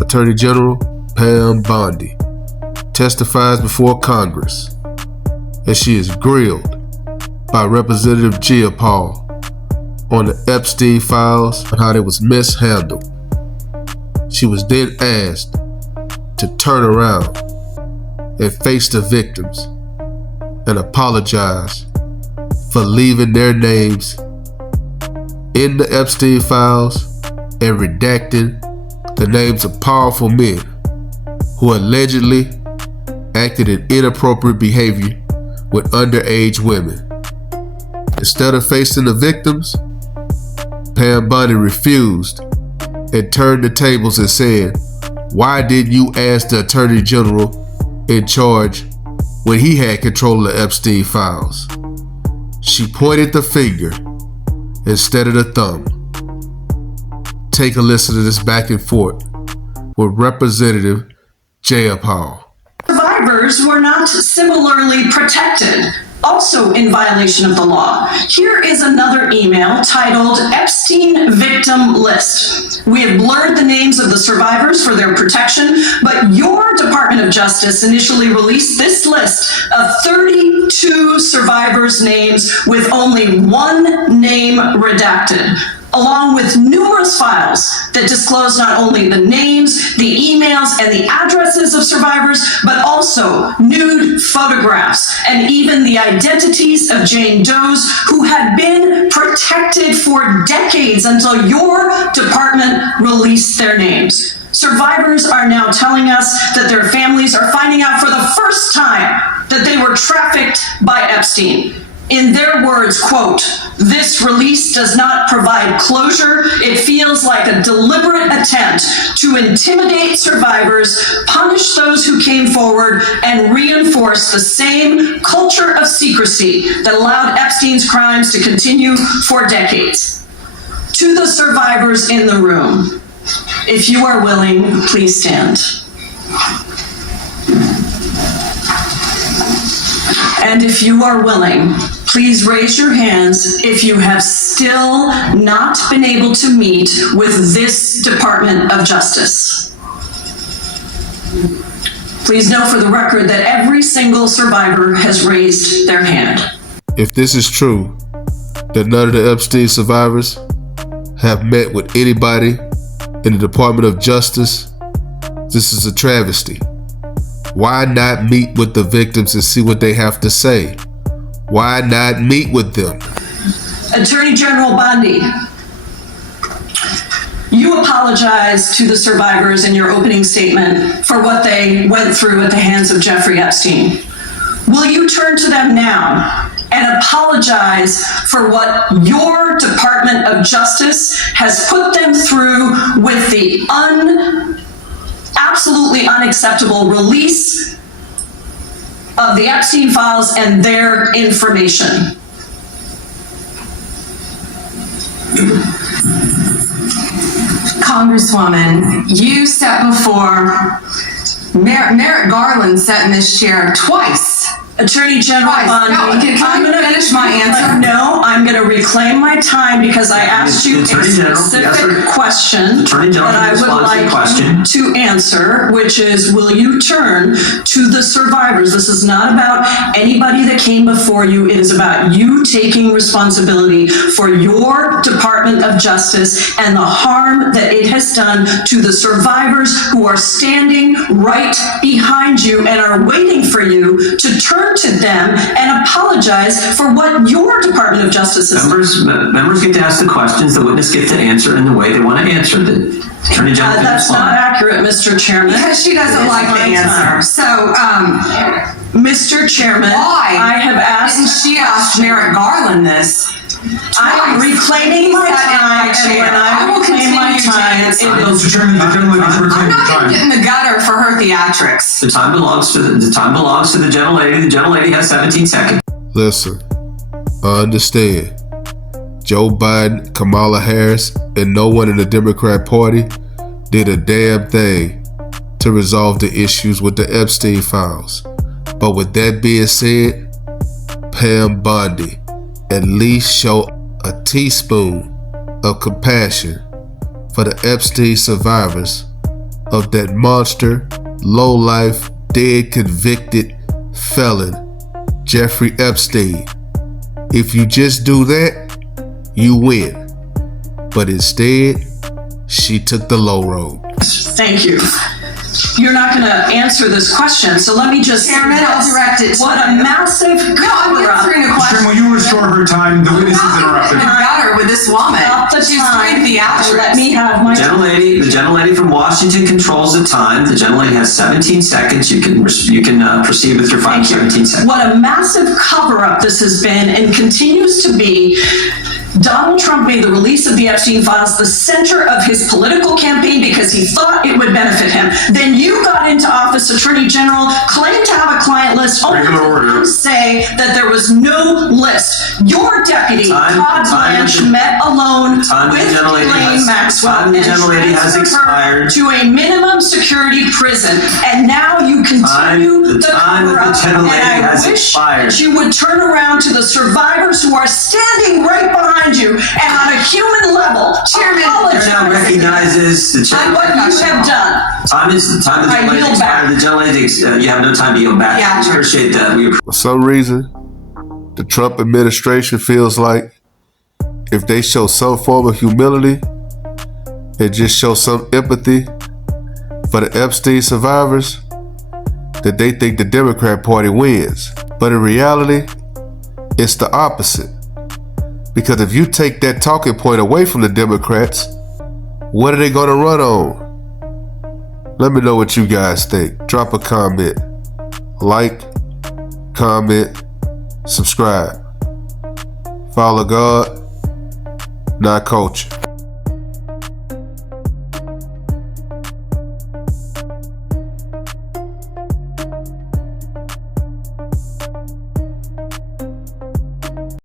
Attorney General Pam Bondi testifies before Congress as she is grilled by Representative Paul on the Epstein files and how they was mishandled. She was then asked to turn around and face the victims and apologize for leaving their names in the Epstein files and redacting the names of powerful men who allegedly acted in inappropriate behavior with underage women. Instead of facing the victims, Pam Bondi refused and turned the tables and said, "Why didn't you ask the Attorney General in charge when he had control of the Epstein files?" She pointed the finger instead of the thumb. Take a listen to this back and forth with Representative Paul. Survivors were not similarly protected, also in violation of the law. Here is another email titled Epstein Victim List. We have blurred the names of the survivors for their protection, but your Department of Justice initially released this list of 32 survivors' names with only one name redacted, along with numerous files that disclose not only the names, the emails, and the addresses of survivors, but also nude photographs and even the identities of Jane Does who had been protected for decades until your department released their names. Survivors are now telling us that their families are finding out for the first time that they were trafficked by Epstein. In their words, quote, "This release does not provide closure. It feels like a deliberate attempt to intimidate survivors, punish those who came forward, and reinforce the same culture of secrecy that allowed Epstein's crimes to continue for decades." To the survivors in the room, if you are willing, please stand. And if you are willing, please raise your hands if you have still not been able to meet with this Department of Justice. Please know for the record that every single survivor has raised their hand. If this is true, that none of the Epstein survivors have met with anybody in the Department of Justice, this is a travesty. Why not meet with the victims and see what they have to say? Why not meet with them? Attorney General Bondi, you apologized to the survivors in your opening statement for what they went through at the hands of Jeffrey Epstein. Will you turn to them now and apologize for what your Department of Justice has put them through with the absolutely unacceptable release of the Epstein files and their information? Congresswoman, you sat before Merrick Garland sat in this chair twice. Attorney General Bondi, can I finish my answer? No, I'm going to reclaim my time because I asked you a specific question that I would like to answer, which is, will you turn to the survivors? This is not about anybody that came before you. It is about you taking responsibility for your Department of Justice and the harm that it has done to the survivors who are standing right behind you and are waiting for you to turn to them and apologize for what your Department of Justice has done. Members get to ask the questions, the witness gets to answer in the way they want to answer. The Attorney General that's not accurate, Mr. Chairman. Because she doesn't like the answer. So, Mr. Chairman, why I have asked. Didn't she asked Merrick Garland this? I am reclaiming my time, and when I will reclaim my time, it will. Mr. Chairman, I'm not getting the gutter for her theatrics. The time belongs to the gentlelady. The gentlelady has 17 seconds. Listen, I understand. Joe Biden, Kamala Harris, and no one in the Democrat Party did a damn thing to resolve the issues with the Epstein files. But with that being said, Pam Bondi at least show a teaspoon of compassion for the Epstein survivors of that monster, low-life, dead convicted felon, Jeffrey Epstein. If you just do that, you win. But instead, she took the low road. Thank you. You're not going to answer this question, so let me just Chairman, I'll direct it to what a you. massive I'm cover-up. answering a Chairman, question. will you restore her time? The witness is interrupted. Better with this woman. Stop the She's time. trying to be actress. Let me have my The gentlelady from Washington controls the time. The gentlelady has 17 seconds. You can proceed with your final 17 seconds. What a massive cover-up this has been and continues to be. Donald Trump made the release of the Epstein files the center of his political campaign because he thought it would benefit him. Then you got into office, Attorney General, claimed to have a client list, only to say that there was no list. Your deputy, Todd Blanche, met alone with Ghislaine Maxwell and transferred her to a minimum security prison. And now you continue the cover-up. And I wish that you would turn around to the survivors who are standing right behind you and on a human level, Chairman, Chair now recognizes the chair. what you have done. Time is the gentlelady expired. The gentlelady, you have no time to yield back. Yeah, I appreciate that. For some reason, the Trump administration feels like if they show some form of humility and just show some empathy for the Epstein survivors, that they think the Democrat Party wins. But in reality, it's the opposite. Because if you take that talking point away from the Democrats, what are they going to run on? Let me know what you guys think. Drop a comment. Like, comment, subscribe. Follow God, not culture.